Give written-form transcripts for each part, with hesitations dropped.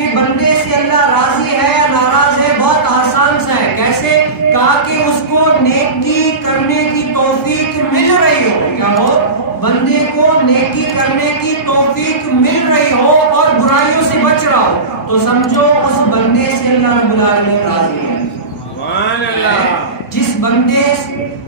کہ بندے سے اللہ راضی ہے یا ناراض ہے، بہت آسان سا ہے۔ کیسے؟ کہا کہ اس کو نیکی کرنے کی توفیق مل رہی ہو۔ کیا ہو؟ بندے کو نیکی کرنے کی توفیق مل رہی ہو اور برائیوں سے بچ رہا ہو، تو سمجھو اس بندے سے اللہ رب العالمین راضی ہے۔ سبحان اللہ۔ جس بندے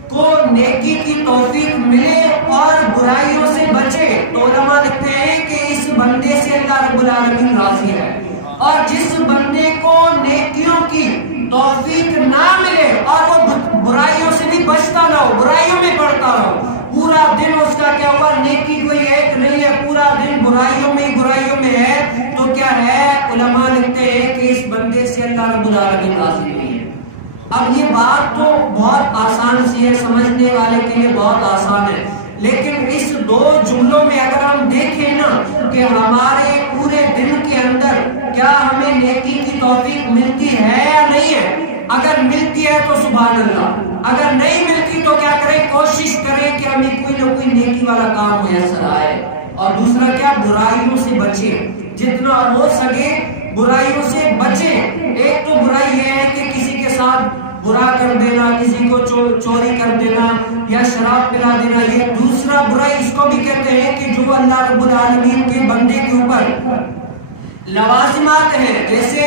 کو نیکی کی توفیق ملے اور برائیوں سے بچے، تو علماء لکھتے ہیں کہ اس بندے سے اللہ رب العالمین راضی ہے۔ اور جس بندے کو نیکیوں کی توفیق نہ ملے اور وہ برائیوں سے بھی بچتا نہ ہو، برائیوں میں پڑتا رہو، پورا دن اس کا کیا ہوا، نیکی کوئی ایک نہیں ہے، پورا دن برائیوں میں ہے، تو کیا ہے؟ علماء لکھتے ہیں کہ اس بندے سے اللہ رب العالمین راضی نہیں ہے۔ اب یہ بات تو بہت آسان سی ہے، سمجھنے والے کے لیے بہت آسان ہے، لیکن اس دو جملوں میں اگر ہم دیکھیں نا کہ ہمارے پورے دن کے اندر کیا ہمیں نیکی کی توفیق ملتی ہے یا نہیں ہے؟ اگر ملتی ہے تو سبحان اللہ، اگر نہیں ملتی تو کیا کریں؟ کوشش کریں کہ ہمیں کوئی نہ کوئی نیکی والا کام میسر آئے۔ اور دوسرا کیا؟ برائیوں سے بچیں، جتنا ہو سکے برائیوں سے بچیں۔ ایک تو برائی یہ ہے کہ کسی کے ساتھ برا کر دینا، کسی کو چوری کر دینا یا شراب پلا دینا، یہ دوسرا برائی اس کو بھی کہتے ہیں کہ جو اللہ رب العالمین کے بندے کے اوپر لوازمات ہیں، جیسے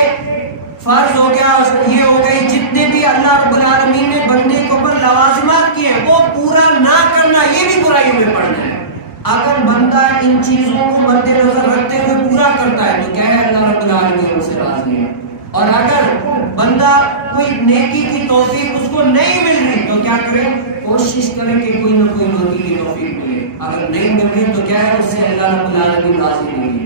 فرض ہو گیا، یہ ہو گئی، جتنے بھی اللہ رب العالمین نے بندے کے اوپر لوازمات کیے ہیں وہ پورا نہ کرنا، یہ بھی برائیوں میں پڑنا ہے۔ اگر بندہ ان چیزوں کو مد نظر رکھتے ہوئے پورا کرتا ہے تو کیا ہے؟ اللہ رب العالمین سے راضی ہے۔ اور اگر بندہ کوئی نیکی کی توفیق اس کو نہیں مل رہی تو کیا کرے؟ کوشش کرے کہ کوئی نہ کوئی نیکی کی توفیق ملے۔ اگر نہیں مل رہی تو کیا ہے؟ اس سے اللہ رب العالمین راضی نہیں ہے۔